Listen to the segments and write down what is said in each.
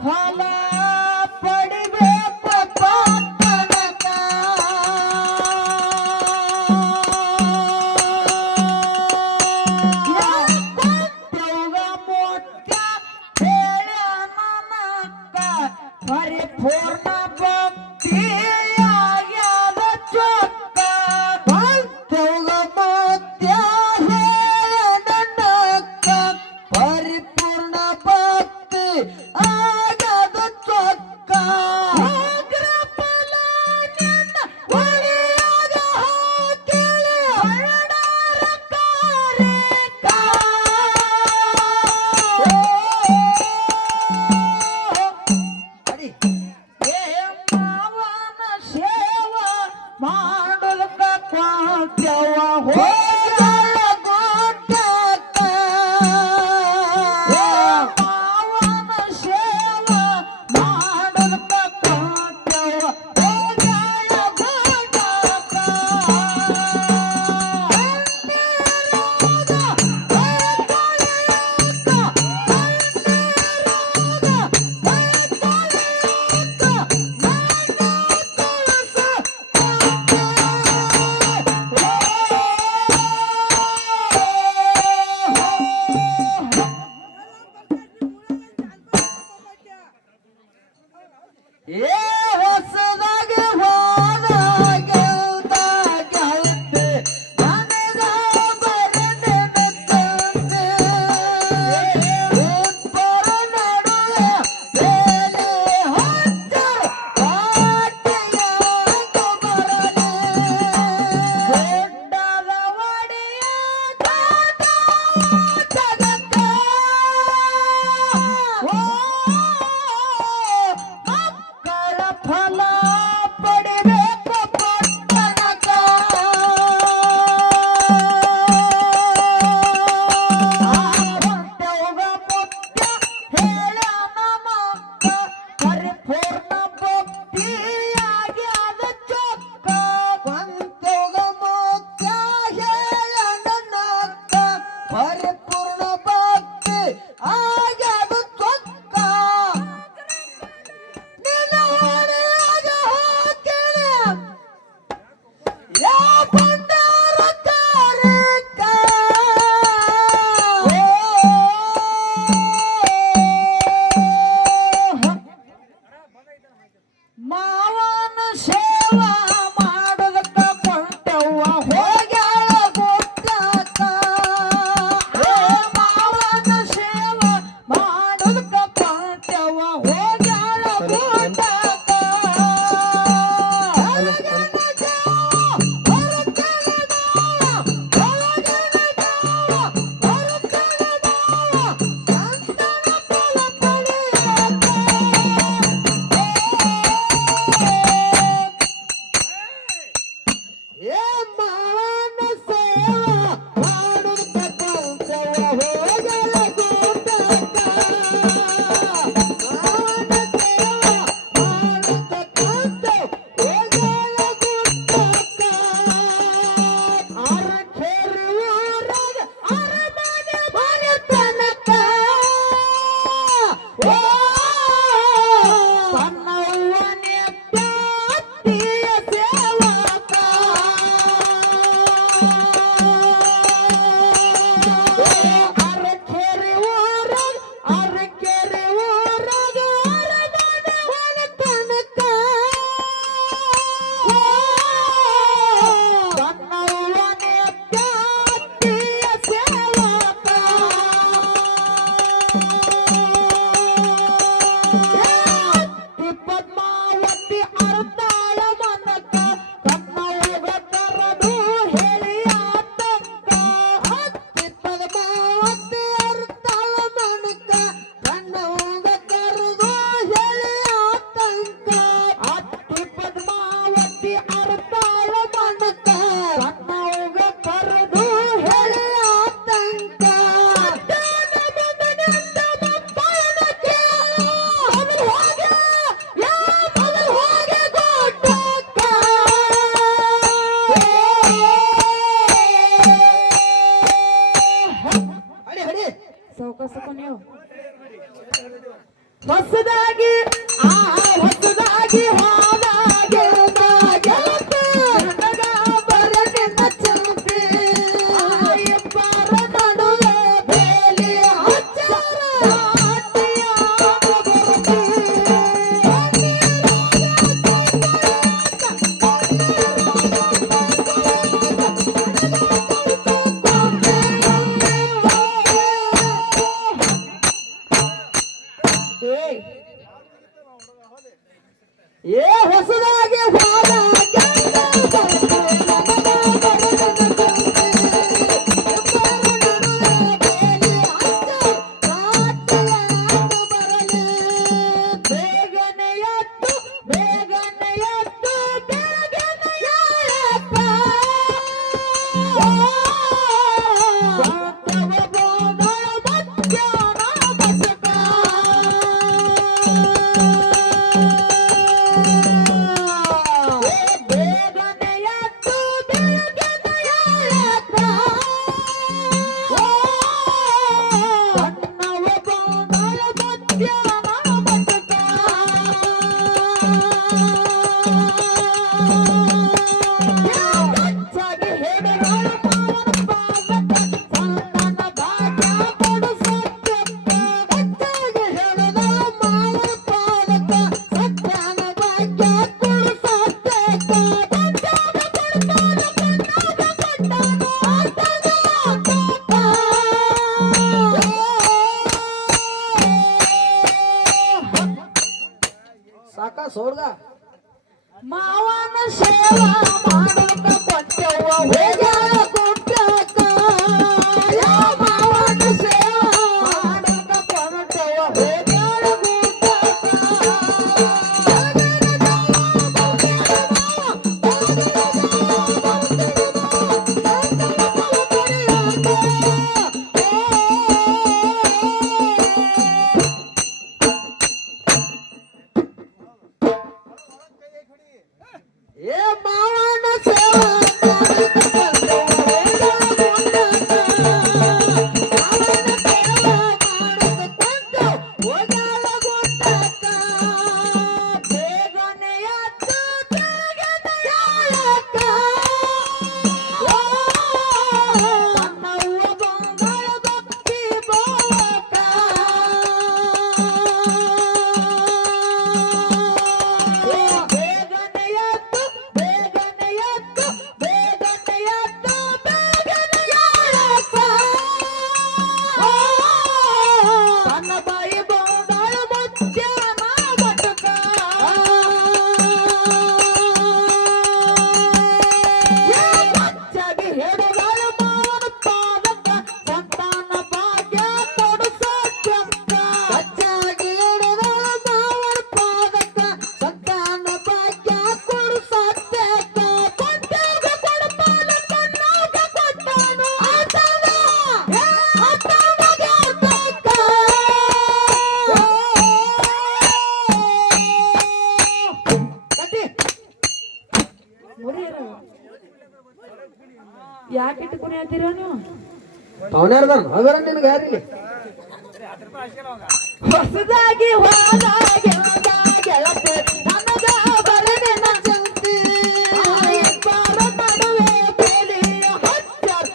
ಫಲ ಪಡಿಬೇಕು ತನಕ ಯಾಕೊಂತೇವ ಮುತ್ಯ ಹೇಳ ನನಕ ಪರಿಪೂರ್ಣ ಭಕ್ತಿ ಆಗ್ಯಾದ ಚೊಕ್ಕ ಕೊಂತೇವ ಮುತ್ಯ ಹೇಳ ನನಕ ಪರಿಪೂರ್ಣ ಭಕ್ತಿ ಆಗದ ಚೊಕ್ಕ ಅಗ್ರ ಫಲ ನಿನ್ನ ಒಡೆಯಾಗ ಹಾಕಿಳೆ ಹೊರಡಾರ ಕಾರಿಕ ಅಡಿ ಏ ಮಾವನ ಸೇವ ಮಾಡೋದಕ್ಕ ಕೊಂತೇವ ಹೋಗ್ಯಾಳ ಗುಡ್ಡಕ್ಕ ಮಾವನ ಸೇವ ಮಾಡೋದಕ್ಕ ಕೊಂತೇವ ಹೋಗ್ಯಾಳ ಗುಡ್ಡಕ್ಕ ಏ ಹೊಸದಾಗಿ ಹೋದಾಗ ಗೆಲ್ತೆ ನನಗ ಬರದೆ ತಂದೆ ಇಬ್ಬರ ನಡುವೆ ಬೇಲಿ ಹಚ್ಚ ಪಾಟಿಯಾಗ ಬರದೆ ದೊಡ್ಡದ ಒಡೆಯ ಜಗತ್ತ ಮಕ್ಕಳ ಫಲ ಪಡಿಬೇಕು ಪಟ್ಟಣಕ ಹೊಂಟೆವ್ಗ ಮುತ್ಯ ಹೇಳ ನಮಕ್ಕ ಪರಿಪೂರ್ಣ ಭಕ್ತಿ ಆಗ್ಯಾದ ಚೊಕ್ಕ ಕೊಂತೇವ್ಗ ಮುತ್ಯ ಹೇಳ ನನ್ನಕ್ಕ ಪರಿಪೂರ್ಣ ಭಕ್ತಿ ಆಗ್ಯಾದ ಚೊಕ್ಕ ನಿನ್ನ ಹೊಡೆಯಾಗ ಹಾಕಿಳೆ ಯಾ ಬಂಡಾರ ಕಾರಿಕ ಮಾವನ ಸೇವ ಮಾಡೋದಕ್ಕ ಕೊಂಟವ್ವ ಹೋಗ್ಯಾಳ ಗುಡ್ಡಕ್ಕ ಮಾವನ ಸೇವ ಮಾಡೋದಕ್ಕ ಕೊಂಟವ್ವ ಹೋಗ್ಯಾಳ ಗುಡ್ಡಕ್ಕ ಏ ಮಾವನ ಸೇವ ಮಾಡೋದಕ್ಕ ಕೊಂಟವ್ವ ಹೋಗ್ಯಾಳ ಗುಡ್ಡಕ್ಕ ಮಾವನ ಹೊಸದಾಗಿ ಹೊಸದಾಗಿ ಹೋದಾಗೆ ನನಗ ಬರಲಿನ ಚಿಂತೆ ಇಬ್ಬರ ನಡುವೆ ಬೇಲಿ ಹಚ್ಚಾರ ಏ ಹೊಸದಾಗಿ ಸಾಕ ಸೋಡ್ಗ ಮಾವನ ಸೇವಾ ಮಾಡೋಕ ಕೊಟ್ಟವ್ವ ಹೋಗ್ಯಾಳ ಕೊಟ್ಟಕ್ಕ ಮಾವನ ಸೇವಾ ಮಾಡೋಕ ಕೊಟ್ಟವ್ವ ಹೋಗ್ಯಾಳ ಏ ಮಾವನ ಸೇವಾ ಯಾಕೆ ಇಟ್ಕೊಂಡು ಹೇಳ್ತೀರ ನೀವು ಅವನ್ಯಾರ್ದಾನ ಅವರ ನಿನಗೆ ಯಾರಿಲ್ಲ ಹೊಸದಾಗಿ ಹೋದಾಗೆ ಗೆಳತಿ ನನಗ ಬರಲಿನ ಚಿಂತೆ ಇಬ್ಬರ ನಡುವೆ ಬೇಲಿ ಹಚ್ಚಾರ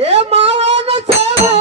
ಏ ಮಾವನ ಸೇವಾ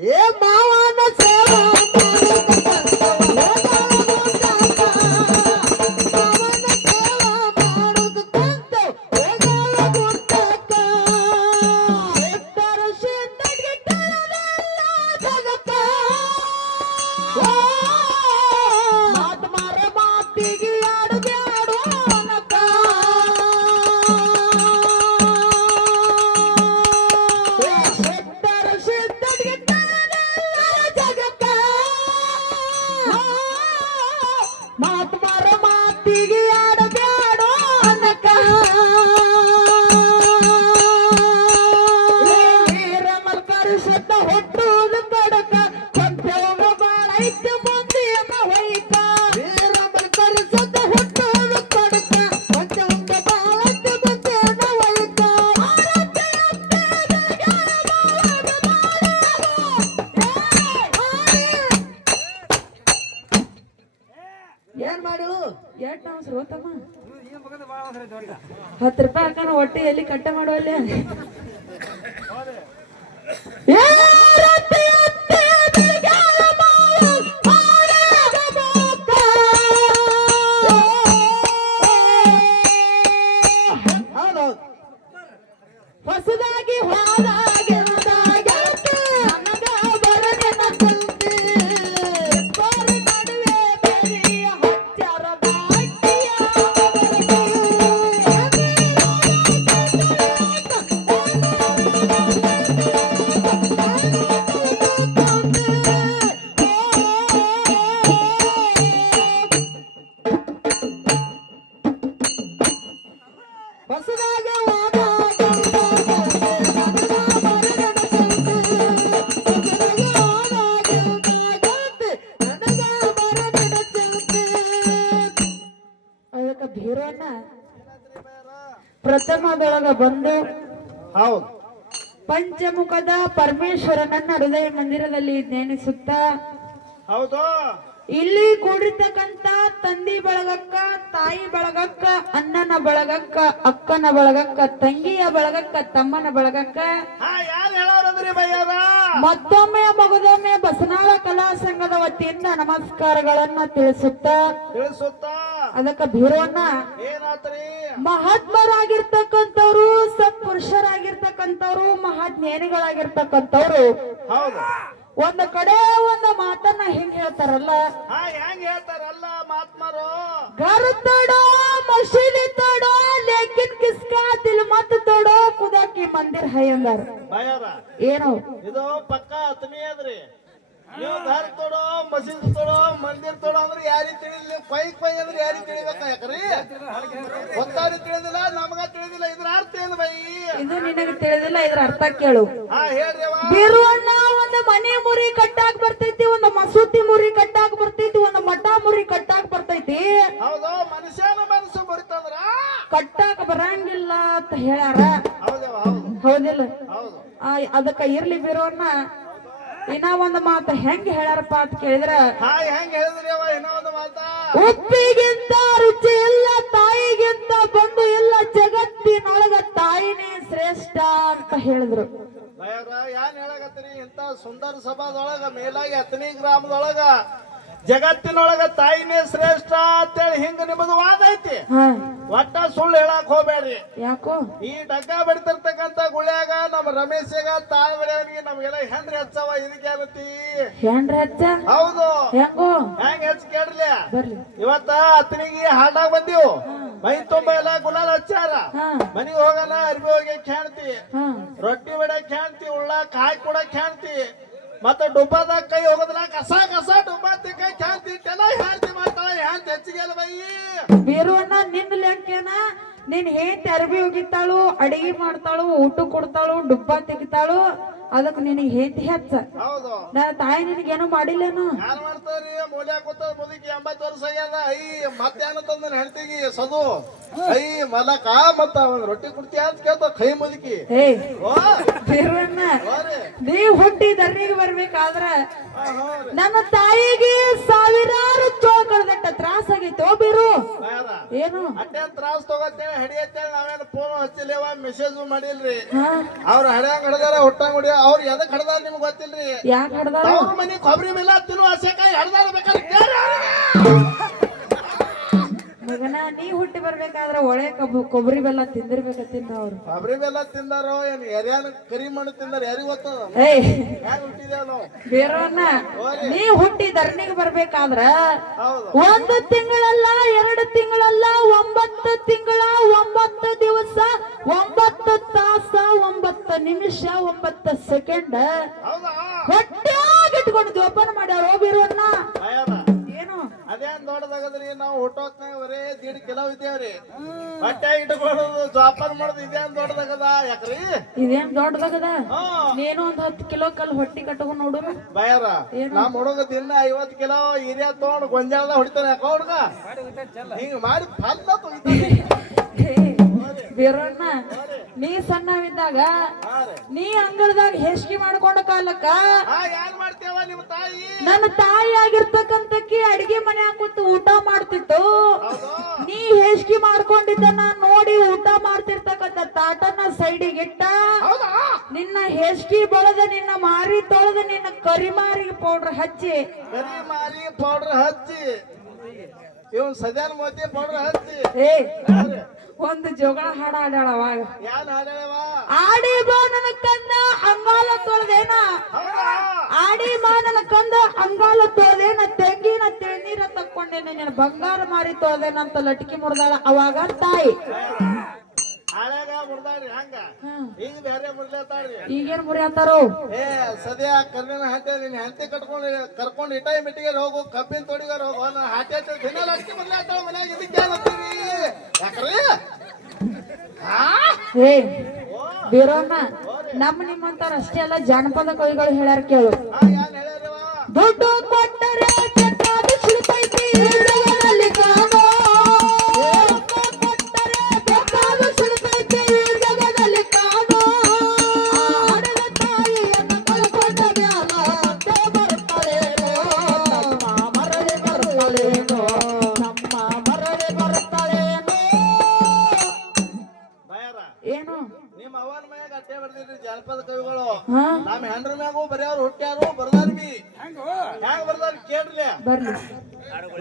ಏ ಮಾವನ ಸೇವಾ ಏನ್ ಮಾಡಿಳು ಎಷ್ಟ್ ನಾವು ಶ್ರೋತಮ್ಮ 10 ರೂಪಾಯಿ ಹಾಕೋಣ ಹೊಟ್ಟೆ ಎಲ್ಲಿ ಕಟ್ಟ ಮಾಡುವಲ್ಲ ಹೊಸದಾಗಿ ಅದಕ್ಕೆ ಭೀರವನ್ನ ಪ್ರಥಮದೊಳಗ ಬಂದು ಹೌದು ಪಂಚಮುಖದ ಪರಮೇಶ್ವರನನ್ನ ಹೃದಯ ಮಂದಿರದಲ್ಲಿ ಧ್ಯಾನಿಸುತ್ತ ಹೌದು ಇಲ್ಲಿ ಕೂಡಿರ್ತಕ್ಕಂತ ತಂದಿ ಬಳಗಕ್ಕ ತಾಯಿ ಬಳಗಕ್ಕ ಅಣ್ಣನ ಬಳಗಕ್ಕ ಅಕ್ಕನ ಬಳಗಕ್ಕ ತಂಗಿಯ ಬಳಗಕ್ಕ ತಮ್ಮನ ಬಳಗಕ್ಕ ಯಾರು ಹೇಳೋರಂದ್ರಿ ಬಯ್ಯಾರ ಮತ್ತೊಮ್ಮೆ ಮಗದೊಮ್ಮೆ ಬಸನಾಳ ಕಲಾ ಸಂಘದ ವತಿಯಿಂದ ನಮಸ್ಕಾರಗಳನ್ನ ತಿಳಿಸುತ್ತ ಅದಕ್ಕ ಭೀರವನ್ನ ಏನಾತ್ರಿ ಮಹಾತ್ಮರಾಗಿರ್ತಕ್ಕಂಥವ್ರು ಸತ್ಪುರುಷರಾಗಿರ್ತಕ್ಕಂಥವ್ರು ಮಹಾಜ್ಞಾನಿಗಳಾಗಿರ್ತಕ್ಕಂಥವ್ರು ಹೌದು ಒಂದು ಕಡೆ ಒಂದು ಮಾತನ್ನ ಹೆಂಗ್ ಹೇಳ್ತಾರಲ್ಲ ಹೆಂಗ್ ಹೇಳ್ತಾರಲ್ಲ ಮಾತ್ಮಾರು घर तोड़ो मशीनी तोड़ो लेकिन किसका दिल मत तोड़ो खुदा की मंदिर है अंदर ಬಯ್ಯಾರ ಏನು ಇದು ಪಕ್ಕ ಹತ್ತನೇ ಅದ್ರಿ ನೀವು ಘರ್ ತೋಡೋ ಮಸೀದ್ ತೋಡೋ ಮಂದಿರ್ ತೋಡೋ ಅಂದ್ರೆ ಯಾರಿಗೆ ತಿಳಿದಿಲ್ಲ ಕೊಯ್ ಅಂದ್ರೆ ಯಾರಿಗೆ ತಿಳಿಬೇಕ ಯಾಕ್ರಿ ಗೊತ್ತಾರಿ ತಿಳಿದಿಲ್ಲ ನಮಗ ತಿಳಿದಿಲ್ಲ ಇದ್ರ ಅರ್ಥ ಏನು ಬೈ ಇದು ನಿನಗೆ ತಿಳಿದಿಲ್ಲ ಇದ್ರ ಅರ್ಥ ಕೇಳು ಹೇಳ್ರಿ ಬೀರುವಣ್ಣ ಒಂದು ಮನೆ ಮುರಿ ಕಟ್ಟಾಕ್ ಬರ್ತೈತಿ ಒಂದು ಮಸೂತಿ ಮುರಿ ಕಟ್ಟಾಕ್ ಬರ್ತೈತಿ ಒಂದು ಮಠ ಮುರಿ ಕಟ್ಟಾಕ್ ಬರ್ತೈತಿ ಹೌದು ಮನುಷ್ಯನ ಮನಸ್ಸು ಬರ್ತಂದ್ರ ಕಟ್ಟಾಕ್ ಬರಂಗಿಲ್ಲ ಅಂತ ಹೇಳ್ಯಾರ ಹೌದೇವ ಹೌದು ಹೌದಿಲ್ಲ ಹೌದು ಅದಕ್ಕ ಇರ್ಲಿ ಬೀರುವಣ್ಣ ಇನ್ನ ಒಂದು ಮಾತು ಹೆಂಗ್ ಹೇಳ್ಯಾರಪ್ಪ ಅಂತ ಕೇಳಿದ್ರ ಹೆಂಗ್ ಹೇಳಿದ್ರಿ ಅವ ಇನ್ನೂ ಒಂದು ಮಾತಾ ಉಪ್ಪಿಗಿಂತ ರುಚಿ ಇಲ್ಲ ತಾಯಿಗಿಂತ ಬಂಧು ಇಲ್ಲ ಜಗತ್ತಿನೊಳಗ ತಾಯಿನೇ ಶ್ರೇಷ್ಠ ಅಂತ ಹೇಳಿದ್ರು ಯಾನ್ ಹೇಳಕತ್ತೀರಿ ಇಂತ ಸುಂದರ ಸಭಾದೊಳಗ ಮೇಲಾಗಿ ಹತ್ತನೇ ಗ್ರಾಮದೊಳಗ ಜಗತ್ತಿನೊಳಗ ತಾಯಿನೇ ಶ್ರೇಷ್ಠ ಅಂತೇಳಿ ಹಿಂಗ ನಿಮ್ಮದು ವಾದ ಐತಿ ಒಟ್ಟ ಸುಳ್ಳು ಹೇಳಕ್ ಹೋಗ್ಬೇಡ್ರಿ ಯಾಕೋ ಈ ಡಗ್ಗ ಬಡಿತಿರ್ತಕ್ಕಂತ ಗುಳ್ಯಾಗ ನಮ್ಮ ರಮೇಶಗ ತಾಳ್ ಬಡಿಯವನಿಗೆ ನಮ್ಗೆಲ್ಲ ಹೆಂಡ್ರಿ ಹಚ್ಚವ ಇದಕ್ಕೆ ಆಗತ್ತಿ ಹೆಂಡ್ರಿ ಹಚ್ಚ ಹೌದು ಹೆಂಗೋ ಹೆಂಗ್ ಹಚ್ಚ ಕೇಳ್ರಿ ಬರ್ಲಿ ಇವತ್ತ ಹತ್ತನಿಗೆ ಹಾಡಾಗ ಬಂದಿವು ಮೈ ತುಂಬ ಎಲ್ಲ ಗುಲಾಲ್ ಹಚ್ಚಾರ ಮನಿಗೆ ಹೋಗಲ್ಲ ಅರ್ಬಿ ಹೋಗಿ ಕ್ಯಾಣ್ತಿ ರೊಟ್ಟಿ ಬಡಕ್ ಕ್ಯಾಣ್ತಿ ಉಳ್ಳಾಕ್ ಹಾಕಿ ಕೊಡಕ್ ಕ್ಯಾಣ್ತಿ ಮತ್ತೆ ಡುಬ್ಬದಾಗ ಕೈ ಹೋಗೋದಿಲ್ಲ ಕಸ ಡುಬ್ಬ ಕೈ ಕ್ಯಾಣ್ತಿ ಇಟ್ಟೆಲ್ಲ ಹೇಳ್ತಿ ಮಾಡ್ತಾಳ ಹ್ಯಾಂತ ಹೆಚ್ಚಿಗೆ ಅಲ್ಲ ಬೈ ಬೀರುವಣ್ಣ ನಿನ್ನ ಲೆಕ್ಕೇನ ನೀನ್ ಹೇಂತಿ ಅರ್ಬಿ ಹೋಗಿತ್ತಾಳು ಅಡಿಗೆ ಮಾಡ್ತಾಳು ಊಟ ಕೊಡ್ತಾಳು ಡುಬ್ಬ ತೆಗಿತಾಳು ಅದಕ್ಕೆ ನಿನಗೆ ಹೇಂತಿ ಹೆಚ್ಚ ಹೌದು ನನ್ನ ತಾಯಿ ನಿನಗೇನು ಮಾಡಿಲ್ಲೇನು ಯಾರು ಮಾಡ್ತಾರ್ರಿ ಮೂಲ್ಯ ಕೂತ ಮುದುಕಿ 80 ವರ್ಷ ಆಗ್ಯದ ಮತ್ತೇನು ತಂದ ಹೆಣ್ತಿಗಿ ಸದು ಮಲಕ ಮತ್ತ ಒಂದ್ ರೊಟ್ಟಿ ಕುಡ್ತೀಯ ಅಂತ ಕೇಳ್ತಾವ ಕೈ ಮುದುಕಿ ಬೀರುವಣ್ಣ ನೀ ಹುಟ್ಟಿ ದರ್ನಿಗೆ ಬರ್ಬೇಕಾದ್ರ ನನ್ನ ತಾಯಿಗೆ ಸಾವಿರಾರು ಚೋಕಳದಟ್ಟ ತ್ರಾಸ ಆಗೈತೋ ಬೀರು ಏನು ಅಟ್ಟೇನ್ ತ್ರಾಸ್ ತಗೋತೇವೆ ಹಡಿಯತ್ತೇಳಿ ನಾವೇನು ಫೋನ್ ಹಚ್ಚಿಲ್ಲೇವ ಮೆಸೇಜ್ ಮಾಡಿಲ್ರಿ ಅವ್ರ ಹಡ್ಯಾಂಗ ಹಡದಾರ ಹುಟ್ಟಂಗ್ ಹೊಡಿಯ ಅವ್ರು ಎದಕ್ ಹಡ್ದಾರ ನಿಮ್ಗೆ ಗೊತ್ತಿಲ್ರಿ. ಯಾಕೆ ಹಡ್ದಾರ ಅವ್ರ ಮನೆ ಕೊಬ್ಬರಿ ಬೆಲ್ಲ ತಿನ್ನು ಹಸೆಕಾಯಿ ಹಡ್ದಾರ ಬೇಕಾದ್ರೆ ಕೇಳ್ರಿ ಅವ್ರಿಗೆ. ಮಗನ ನೀ ಹುಟ್ಟಿ ಬರ್ಬೇಕಾದ್ರ ಒಳ್ಳೆ ಕೊಬ್ಬರಿ ಬೆಲ್ಲ ತಿಂದಿರ್ಬೇಕತ್ತಿಂದ ಅವ್ರು. ಕೊಬ್ಬರಿ ಬೆಲ್ಲ ತಿಂದಾರೋ ಏನ್ ಎರಿಯಾನ ಕರಿ ಮಣ್ಣು ತಿಂದಾರ ಯಾರಿಗ ಗೊತ್ತದ. ಏಯ್ ಯಾರು ಹುಟ್ಟಿದೇವ್ ನಾವು. ಬೇರವನ್ನ ನೀ ಹುಟ್ಟಿ ಧರಣಿಗೆ ಬರ್ಬೇಕಾದ್ರ ಹೌದು 1 ತಿಂಗಳಲ್ಲ 2 ತಿಂಗಳಲ್ಲ 9 ತಿಂಗಳ 9 ದಿವಸ 9 ತಾಸ 9 ನಿಮಿಷ 9 ಸೆಕೆಂಡ್ ಹೌದಾ ಹೊಟ್ಟ್ಯಾಗ ಇಟ್ಕೊಂಡು ಜೋಪಾನ ಮಾಡ್ಯಾರ ಬೇರವನ್ನ. ಭಯದ ಏನು ಅದೇನ್ ದೊಡ್ಡದಾಗದ್ರಿ. ನಾವು ಹುಟ್ಟೋತ್ನಾಗ ಬರೇ 1.5 ಕಿಲೋ ಇದ್ದೇವ್ರಿ. ಬಟ್ಟೆ ಇಟ್ಕೊಳ್ಳೋದು ಜೋಪಾನ ಮಾಡೋದು ಇದೇನ್ ದೊಡ್ಡದಾಗದ ಯಾಕ್ರಿ. ಇದೇನ್ ದೊಡ್ಡದಾಗದ. ಹಾ ನೀನು 10 ಕಿಲೋ ಕಲ್ ಹೊಟ್ಟಿ ಕಟ್ಕೊಂಡ್ ನೋಡು. ಭಯರ ನಮ್ ಹುಡುಗ ದಿನ 50 ಕಿಲೋ ಹಿರಿಯ ತಗೊಂಡು ಗೊಂಜಾಳದ ಹೊಡಿತಾನೆ ಯಾಕ ಹುಡುಗ ಹಿಂಗ ಮಾಡಿ ಫಲ ತೊಗಿತಾನೆ. ಬೇರಣ್ಣ ನೀ ಸಣ್ಣವಿದ್ದಾಗ ನೀ ಅಂಗಳದಾಗ ಹೆಸ್ಕಿ ಮಾಡ್ಕೊಂಡ ಕಾಲಕ್ಕ ಯಾರ್ ಮಾಡ್ತೇವ ನಿಮ್ ತಾಯಿ. ನನ್ನ ತಾಯಿ ಆಗಿರ್ತಕ್ಕಂತಕ್ಕಿ ಅಡಿಗೆ ಮನೆ ಕೂತು ಊಟ ಮಾಡ್ತಿತ್ತು. ನೀ ಹೆಸ್ಕಿ ಮಾಡ್ಕೊಂಡಿದ್ದನ್ನ ನೋಡಿ ಊಟ ಮಾಡ್ತಿರ್ತಕ್ಕಂಥ ತಾಟನ್ನ ಸೈಡಿಗೆ ಇಟ್ಟ ನಿನ್ನ ಹೆಸ್ಕಿ ಬಳದ ನಿನ್ನ ಮಾರಿ ತೊಳೆದ ನಿನ್ನ ಕರಿಮಾರಿಗೆ ಪೌಡರ್ ಹಚ್ಚಿ ಕರಿಮಾರಿ ಪೌಡರ್ ಹಚ್ಚಿ ಇವನ್ ಸದ್ಯಾನ ಮೋತಿ ಪೌಡರ್ ಹಚ್ಚಿ ಏ ಒಂದು ಜೋಗಳ ಹಾಡ ಆಡಾಳ ಅವಾಗ. ಯಾನ್ ಹಾಡ್ಯಾವ ಆಡಿ ಬಾ ನನ್ನ ಕಂದ ಅಂಗಾಲ ತೊಳೆದೇನ ಆಡಿ ಬಾ ನನ್ನ ಕಂದ ಅಂಗಾಲ ತೊಳೆದೇನ ತೆಂಗಿನ ತೆಳ್ನೀರ ತಕ್ಕೊಂಡೇನೆ ನಿನ್ನ ಬಂಗಾರ ಮಾರಿ ತೊಳೆದೇನಂತ ಲಟ್ಕಿ ಮುರ್ದಾಳ ಅವಾಗ ತಾಯಿ. ಹಳ್ಯಾಗ ಮುರ್ದಾಡ್ರಿ ಹಂಗ ಈಗ ಬೇರೆ ಮುರ್ಲೇತಾಳ್ರಿ. ಈಗೇನ್ ಮುರಿಯತ್ತಾರೋ ಏ ಸದ್ಯ ಕರ್ನ ಹಾಟೆ ನಿನ್ ಹೆಂಡತಿ ಕರ್ಕೊಂಡು ಇಟ್ಟ ಮಿಟ್ಟಿಗೆ ಹೋಗು ಕಬ್ಬಿನ ತೋಡಿಗಾರ ಹೋಗು ನಾನು ಹಾಟೆ ದಿನ ಲಟ್ಟಿ ಮುರ್ಲೇತಾಳ ಮನ್ಯಾಗ ಇದಕ್ಕೆ ಏನಂತೀರಿ ಯಾಕ್ರಿ. ಏ ಬೀರಣ್ಣ ನಿಮ್ಮಂತಾರ ಅಷ್ಟೇ ಅಲ್ಲ ಜಾನಪದ ಕವಿಗಳು ಹೇಳ್ಯಾರ ಕೇಳು. ಯಾನ್ ಹೇಳ್ಯಾರವ ದುಡ್ಡು ಕೊಟ್ಟರೆ ಬೇಕಾದ ಸಿಗುತ್ತೈತಿ ಜಗದಲ್ಲಿ ಕಾಣೋ. ಕೊಟ್ಟರೆ ಬೇಕಾದ ಸಿಗುತ್ತೈತಿ ಜಗದಲ್ಲಿ ಕಾಣೋ. ಆಡದ ತಾಯಿಯನ್ನು ಕಳ್ಕೊಂಡ ಮ್ಯಾಲ ಮತ್ತೆ ಬರ್ತಾಳೇನೋ ನಮ್ಮ ಮರಳಿ ಬರ್ತಾಳೇನೋ ನಮ್ಮ ಮರಳಿ ಬರ್ತಾಳೇನೋ. ಭಯರ ಏನು ನಿಮ್ ಅವನ ಮ್ಯಾಗ ಅಟ್ಟೆ ಬರ್ದಿದ್ರಿ ಜಾನಪದ ಕವಿಗಳು. ಹಾ ನಮ್ಮ ಹೆಂಡ್ರ ಮ್ಯಾಗೂ ಬರೆಯವ್ರು ಹುಟ್ಟ್ಯಾರು ಬರ್ದಾರ್ಬಿ ಹ್ಯಾಂಗ ಬರ್ದಾರ ಕೇಳ್ರಿ. ಬರ್ಲಿ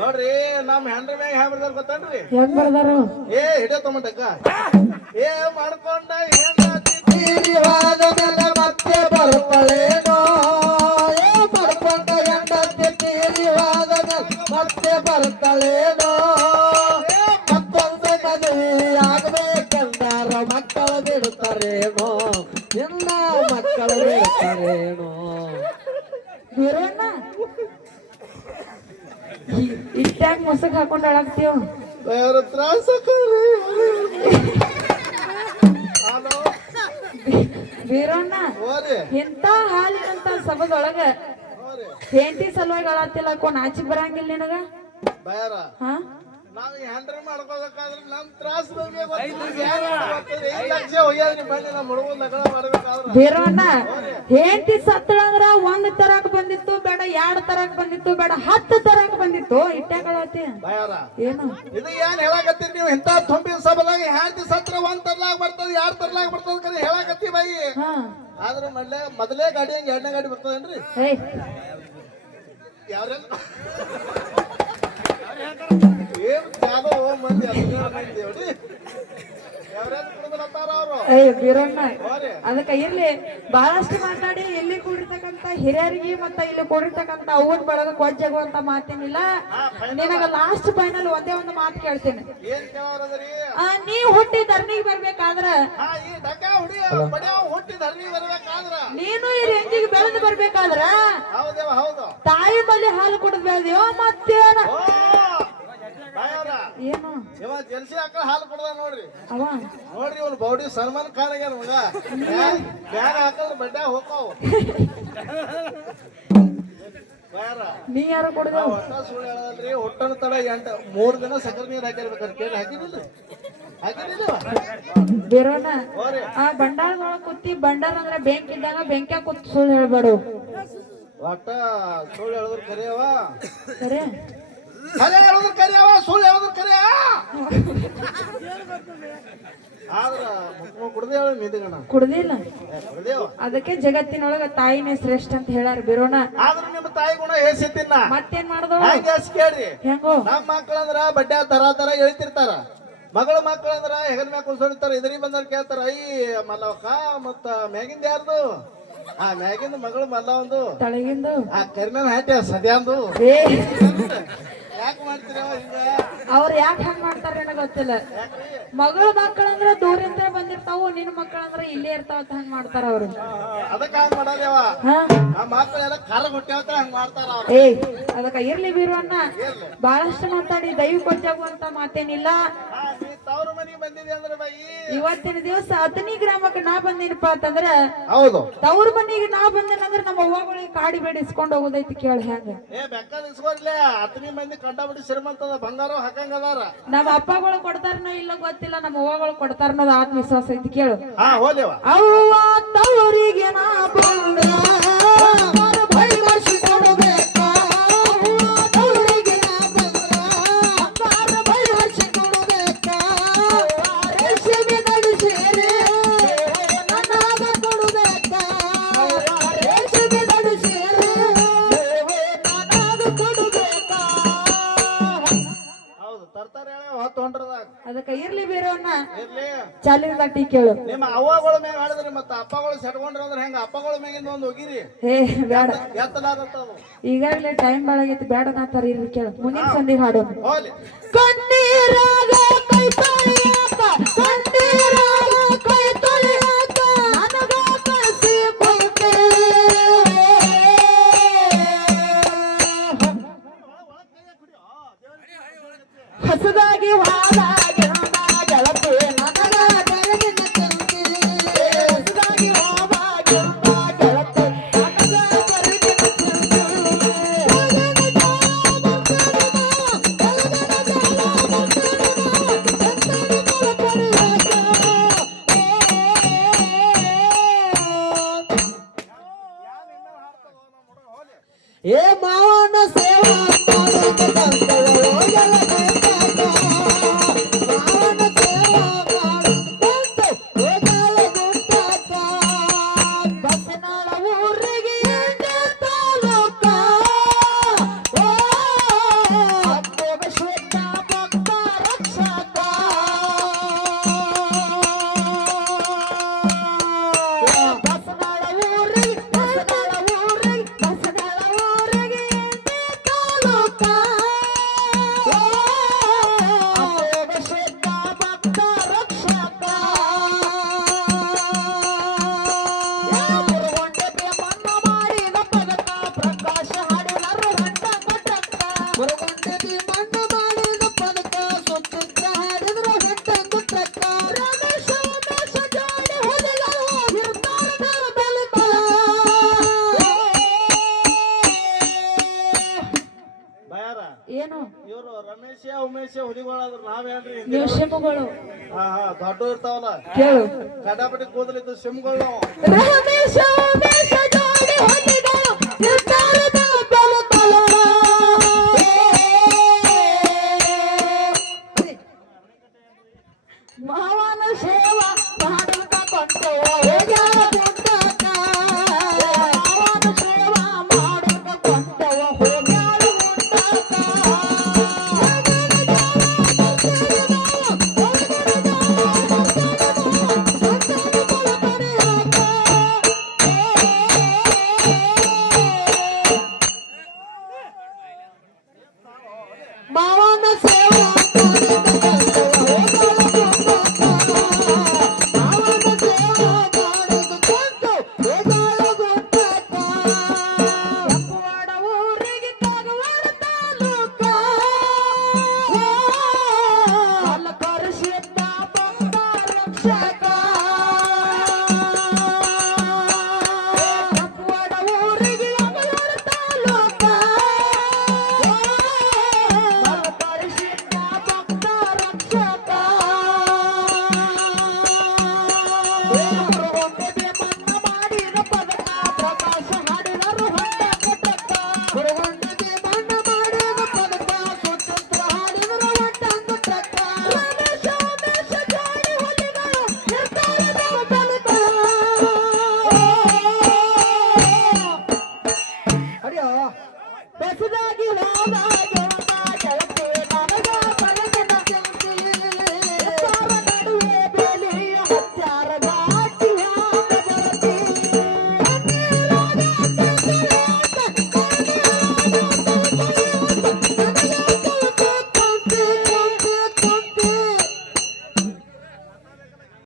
ನೋಡ್ರಿ ನಮ್ ಹೆಂಡ್ರ ಮ್ಯಾಗ ಹ್ಯಾಂಗ ಬರ್ದಾರ ಗೊತ್ತನ್ರಿ. ಹೆಂಗ್ ಬರ್ದಾರು ಏ ಹಿಡಿಯ ತಗೊಂಡಕ್ಕ ಏ ಮಾಡ್ಕೊಂಡ ತೀರಿವಾದ ಮೇಲೆ ಮತ್ತೆ ಬರ್ತಾಳೇನೋ. ಏ ಮಾಡ್ಕೊಂಡ ಹೆಂಡತಿ ತೀರಿವಾದ ಮೇಲೆ ಮತ್ತೆ ಬರ್ತಾಳೇನೋ. ಮತ್ತೊಂದು ಮದುವೆ ಆಗ್ಬೇಕಂದಾರ ಮಕ್ಕಳು ಬಿಡ್ತಾರೇನೋ ಎಲ್ಲ ಮಕ್ಕಳು ಬಿಡ್ತಾರೇನೋ. ಬೀರಣ್ಣ ಇಷ್ಟಾಗ ಮೊಸಕ್ ಹಾಕೊಂಡ್ ಅಳಾಕ್ತೀವ ತ್ರಾಸ ಬೀರಣ್ಣ ಇಂತ ಹಾಲಿನಂತ ಸಭದೊಳಗ ಹೆಂಡತಿ ಸಲುವಾಗಿ ಅಳತ್ತಿಲ್ಲ ನಾಚಿ ಬರಂಗಿಲ್ಲ ನಿನಗ. ಭಯರ ಹಾ ನಾವ್ ಈ ಹ್ಯಾಂಡ್ರ ಮಾಡ್ಕೋಬೇಕಾದ್ರೆ ನಮ್ ತ್ರಾಸ ಬಗ್ಗೆ ಲಕ್ಷ ಹೋಗ್ಯಾರ ನಿಮ್ ಬನ್ನಿ ನಮ್ಮ ಹುಡುಗ ಲಗ್ನ ಮಾಡ್ಬೇಕಾದ್ರೆ. ಬೀರಣ್ಣ ಹೆಂಡತಿ ಸತ್ತಳಂದ್ರ 1 ತರಕ್ ಬಂದಿತ್ತು ಬೇಡ 2 ತರಕ್ ಬಂದಿತ್ತು ಬೇಡ 10 ತರಕ್ ಬಂದಿತ್ತು ಇಟ್ಟಾಕಳತಿ. ಭಯರ ಏನು ಇದು ಏನ್ ಹೇಳಕತ್ತೀರಿ ನೀವು ಇಂತ ತುಂಬಿನ ಸಭದಾಗ ಹ್ಯಾಂಡ್ತಿ ಸತ್ರ 1 ತರ್ಲಾಗ ಬರ್ತದ 2 ತರ್ಲಾಗ ಬರ್ತದ ಕರೆ ಹೇಳಕತ್ತಿ ಬಾಯಿ. ಹಾ ಆದ್ರ ಮೊದಲೇ ಗಾಡಿ ಹಂಗ 2ನೇ ಗಾಡಿ ಬರ್ತದೇನ್ರಿ. ಏಯ್ ಯಾವ್ರೆಲ್ಲ ಏನ್ ಜಾದೋ ಮಂದಿ ಮಂದಿ ಏಯ್ ಬೀರಣ್ಣ ಅದಕ್ಕ ಇರ್ಲಿ ಬಹಳಷ್ಟು ಮಾತಾಡಿ ಇಲ್ಲಿ ಕೂಡಿರ್ತಕ್ಕಂತ ಹಿರಿಯರಿಗೆ ಮತ್ತ ಇಲ್ಲಿ ಕೂಡಿರ್ತಕ್ಕಂತ ಅವ್ವನ್ ಬಳಗ ಕೊಜ್ಜಗುವಂತ ಮಾತೇನಿಲ್ಲ. ನಿನಗ ಲಾಸ್ಟ್ ಫೈನಲ್ ಒಂದೇ ಒಂದು ಮಾತು ಕೇಳ್ತೀನಿ. ನೀ ಹುಟ್ಟಿ ಧರಣಿಗೆ ಬರ್ಬೇಕಾದ್ರ ನೀನು ಈ ರೇಂಜಿಗೆ ಬೆಳೆದು ಬರ್ಬೇಕಾದ್ರ ತಾಯಿ ಬಲ್ಲಿ ಹಾಲು ಕುಡಿದು ಬೆಳೆದಿಯೋ ಮತ್ತೇನ ಏನು ಇವ ಜಲ್ಸಿ ಹಾಕಿ ಹಾಲು ಕೊಡದ ನೋಡ್ರಿ. ಅವ ನೋಡ್ರಿ ಇವ್ನು ಬೌಡಿ ಸಲ್ಮಾನ್ ಖಾನ್ ಆಗ್ಯಾನ ಮಗ. ಬ್ಯಾಗ ಹಾಕಲ್ ಬಡ್ಡ್ಯಾಗ ಹೋಗ್ತಾವ. ನೀ ಯಾರು ಕೊಡದ ಹೊಟ್ಟ ಸುಳ್ಳು ಹೇಳಲ್ರಿ. ಹೊಟ್ಟನ ತಡ 3 ದಿನ ಸಕ್ಕರೆ ನೀರ್ ಹಾಕಿರ್ಬೇಕಾರೆ ಕೇಳಿ ಹಾಕಿದಿಲ್ರಿ ಬೇರೋಣ ಆ ಬಂಡಾರದೊಳಗ ಕೂತಿ ಬಂಡಾರ ಅಂದ್ರೆ ಬೆಂಕಿ ಇದ್ದಾಗ ಬೆಂಕ್ಯಾಗ ಕೂತ್ ಸುಳ್ಳು ಹೇಳ್ಬೇಡು. ಒಟ್ಟ ಸುಳ್ಳು ಹೇಳಿದ್ರು ಕರಿಯವ ಸರಿ ಖರೆ ಹೇಳೋದ್ರ ಕರಿಯವ ಸುಳ್ಳು ಹೇಳೋದ್ರ ಕರಿಯ ಆದ್ರ ಕುಡ್ದೇ ಹೇಳ ನಿಂತ್ಕಣ ಕುಡ್ದಿಲ್ಲ ಕುಡ್ದೇವ ಅದಕ್ಕೆ ಜಗತ್ತಿನೊಳಗ ತಾಯಿನೇ ಶ್ರೇಷ್ಠ ಅಂತ ಹೇಳ್ಯಾರ ಬಿರೋಣ. ಆದ್ರ ನಿಮ್ಮ ತಾಯಿ ಗುಣ ಹೇಸಿತ್ತಿನ ಮತ್ತೇನ್ ಮಾಡ್ದವ ಹೆಂಗ ಕೇಳ್ರಿ ಹೆಂಗೋ ನಮ್ಮ ಮಕ್ಕಳಂದ್ರ ಬಡ್ಡೆ ತರ ಹೇಳ್ತಿರ್ತಾರ. ಮಗಳ ಮಕ್ಕಳಂದ್ರ ಹೆಗನ್ ಮ್ಯಾಗ ಕುಳ್ಸೋಡಿರ್ತಾರ. ಎದುರಿ ಬಂದ್ರ ಕೇಳ್ತಾರ ಐ ಮಲ್ಲವಕ್ಕ ಮತ್ತ ಮ್ಯಾಗಿಂದ ಯಾರ್ದು ಆ ಮ್ಯಾಗಿಂದ ಮಗಳು ಮಲ್ಲ ಒಂದು ತಳಗಿಂದು ಆ ಕರಿನ ಹಾಟ್ಯ ಸದ್ಯಾಂದು ಏ ಯಾಕೆ ಮಾಡ್ತೀರ ಹಿಂಗ ಅವ್ರ ಯಾಕೆ ಹಂಗ ಮಾಡ್ತಾರ ನನಗ ಗೊತ್ತಿಲ್ಲ. ಮಗಳ ಮಕ್ಕಳಂದ್ರ ದೂರಿಂದ ಬಂದಿರ್ತಾವು, ನಿನ್ನ ಮಕ್ಕಳಂದ್ರ ಇಲ್ಲೇ ಇರ್ತಾವ ಅಂತ ಹಂಗ ಮಾಡ್ತಾರ ಅವ್ರು. ಅದಕ್ಕ ಹಂಗ ಮಾಡದೇವ ಹಾ ನಮ್ಮ ಮಕ್ಕಳೆಲ್ಲ ಖಾರ ಹೊಟ್ಟೆ ಹಂಗ ಮಾಡ್ತಾರ ಅವ್ರು. ಏ ಅದಕ್ಕ ಇರ್ಲಿ ಬೀರುವನ್ನ ಬಹಳಷ್ಟು ಮಾತಾಡಿ ದೈವ ಕೊಚ್ಚಾಗುವಂತ ಮಾತೇನಿಲ್ಲ. ನೀ ತವ್ರ ಮನಿಗೆ ಬಂದಿದೆ ಅಂದ್ರೆ ಬೈ ಇವತ್ತಿನ ದಿವಸ ಹತ್ತನಿ ಗ್ರಾಮಕ್ಕೆ ನಾ ಬಂದಿನಪ್ಪ ಅಂತಂದ್ರ ಹೌದು ತವ್ರ ಮನಿಗೆ ನಾ ಬಂದೇನಂದ್ರ ನಮ್ಮ ಅವ್ವಗಳಿಗೆ ಕಾಡಿ ಬೇಡ ಇಸ್ಕೊಂಡ್ ಹೋಗೋದೈತಿ ಕೇಳಿ ಹೆಂಗ. ಏ ಬೆಕ್ಕದ ಇಸ್ಕೋರ್ಲೆ ಹತ್ತನಿ ಮಂದಿ ಕಂಡಬಿಟ್ಟು ಶ್ರೀಮಂತದ ಬಂಗಾರ ಹಾಕಂಗದಾರ. ನಮ್ಮ ಅಪ್ಪಗಳು ಕೊಡ್ತಾರನೋ ಇಲ್ಲ ಗೊತ್ತಿಲ್ಲ, ನಮ್ಮ ಅವ್ವಗಳು ಕೊಡ್ತಾರನ್ನೋದು ಆತ್ಮವಿಶ್ವಾಸ ಐತಿ ಕೇಳು. ಹಾ ಹೋಲಿವ ಅವ್ವ ತವರಿಗೆ ನಾ ಬಂದ ಬಳಿ ಮಾಡಿಸಿ ಕೊಡಬೇಕಾ, ತವರಿಗೆ ನಾ ಬಂದ ಬಳಿ ಮಾಡಿಸಿ ಕೊಡಬೇಕಾ, ರೇಷ್ಮೆ ನಡೆಸಿರಿ ನನ್ನಾಗ ಕೊಡಬೇಕಾ, ರೇಷ್ಮೆ ನಡೆಸಿರಿ ನನ್ನಾಗ ಕೊಡಬೇಕಾ. ಹೌದು ತರ್ತಾರ ಹೇಳ ಹೊತ್ತು ಹೊಂಟ್ರದಾಗ. ಅದಕ್ಕ ಇರ್ಲಿ ಬೇರೆವನ್ನ ಇರ್ಲಿ ಚಾಲಿನ ದಾಟಿ ಕೇಳು. ನಿಮ್ಮ ಅವ್ವಗಳ ಮ್ಯಾಗ ಆಡಿದ್ರಿ ಮತ್ತ ಅಪ್ಪಗಳು ಸೆಟ್ಕೊಂಡ್ರಿ ಅಂದ್ರೆ ಹೆಂಗ ಅಪ್ಪಗಳ ಮ್ಯಾಗಿಂದ ಒಂದು ಹೋಗಿರಿ ಏ ಬೇಡ, ಎತ್ತಲಾದತ್ತದು ಈಗಾಗಲೇ ಟೈಮ್ ಬಾಳಾಗೈತಿ, ಬೇಡ ನಾತಾರ ಇರ್ಲಿ ಕೇಳು. ಮುಂದಿನ ಸಂಧಿ ಹಾಡು. ಹೋಲಿ ಕಣ್ಣೀರಾಗ ಕೈ ತೊಳೆಯಾಕ, ಕಣ್ಣೀರಾಗ ಕೈ ತೊಳೆಯಾಕ ನನಗ ಕಸಿ ಕೊಟ್ಟೆ. ಹಸದಾಗಿ ಹಾದಾಗಿ ಗೆಳತಿ ನನಗ ಬೆಳಗಿನ ತಂಗಿ, ಹಸದಾಗಿ ಹಾದಾಗಿ ಗೆಳತಿ ನನಗ ಬೆಳಗಿನ ಏ ಮಾವನ ಸೇವಾ ಮಾಡೋಕೆ ಬಂದಳು ಹೋಗಲ ಗೋಪಾಲ. ಮಾವನ ಸೇವಾ ಮಾಡೋಕೆ ಬಂದು ಹೋಗಲ ಗೋಪಾಲ. ಬಸನಾಳ ಊರಿಗೆ ಎಂಟು ತಾಲೂಕ, ಅಪ್ಪಗ ಶುದ್ಧ ಭಕ್ತ ರಕ್ಷಕ. ಬಸನಾಳ ಊರಿಗೆ ಬಸನಾಳ ಊರಿಗೆ ಬಸನಾಳ ಊರಿಗೆ ಎಂಟು ತಾಲೂಕ, ಅಪ್ಪಗ ಶುದ್ಧ ಭಕ್ತ ರಕ್ಷಕ. ಮುರುಗೊಂಡೆಗೆ ಮಣ್ಣು ಮಾಡಿದ ಪದಕ ಪ್ರಕಾಶ ಹಾಡಿದರು ಹೊಂಟ ಕೊಟ್ಟಕ್ಕ. ಮುರುಗೊಂಡೆಗೆ ಮಣ್ಣು ಮಾಡಿದ ಪದಕ ಸುತ್ತಿದ್ದ ಹಾಡಿದ್ರು ಹೆಟ್ಟಂದು ಟ್ರಕ್ಕ. ರಮೇಶ ಉಮೇಶ ಜೋಡಿ ಹುಲಿಗಳು ಇರ್ತಾರ ಬೆಲೆ ಬಲ. ಬಯಾರ ಏನು ಇವ್ರು ರಮೇಶ ಉಮೇಶ ಹುಲಿಗಳಾದ್ರ ನಾವೇನ್ರಿ ನೀವು ಶಿಮಗಳು ಹಾ ದೊಡ್ಡ ಇರ್ತಾವಲ್ಲ ಕೇಳು. ಕಡಾಪಟಿ ಕೂದಲಿದ್ದು ಸಿಮ್ಗಳು ನಾವು. ರಮೇಶ ಉಮೇಶ ಜೋಡಿ ಹುಲಿಗಳು ಇರ್ತಾರ ಬೆಲೆ ಬಲ. ಮಾವನ ಸೇವಾ ಮಾಡುತ್ತ ಕೊಂಡವ ಹೋಗ್ಯಾಳ ಗುಡ್ಡಕ್ಕ. ಮಾವನ ಸೇವಾ ಮಾಡುತ್ತ ಕೊಂಡವ ಹೋಗ್ಯಾಳ ಗುಡ್ಡಕ್ಕ. ಮಾವನ ಸೇವಾ ಮಾಡಿದ ಬಂದಳು ಹೋಗಲ ಗೋಪಾಲ. ಮಾವನ ಸೇವಾ ಮಾಡಿದ ಬಂದು ಹೋಗಲ ಗೋಪಾಲ. ಕೆಂಪುವಾಡ ಊರಿಗೆ ಕಾಗವಾಡ ತಾಲೂಕ, ಅಲ್ಲ ಕರೆಸಿದ್ದ ಭಕ್ತ ರಕ್ಷಕ. ಕೆಂಪುವಾಡ ಊರಿಗೆ ಅಮಲೂರು ತಾಲೂಕ, ಅಲ್ಲ ಕರೆಸಿದ್ದ ಭಕ್ತ ರಕ್ಷಕ. ಮುರುಗೊಂಡೆಗೆ ಮಣ್ಣ ಮಾಡಿದ ಪದಕ ಪ್ರಕಾಶ ಹಾಡಿದರು ಹೊಂಟ ಕೊಟ್ಟಕ್ಕ. ಮುರುಗೊಂಡೆಗೆ ಮಣ್ಣು ಮಾಡಿದ ಪದಕ ಸುತ್ತಿದ್ದ ಹೊಸದಾಗಿ ಹೋದಾಗ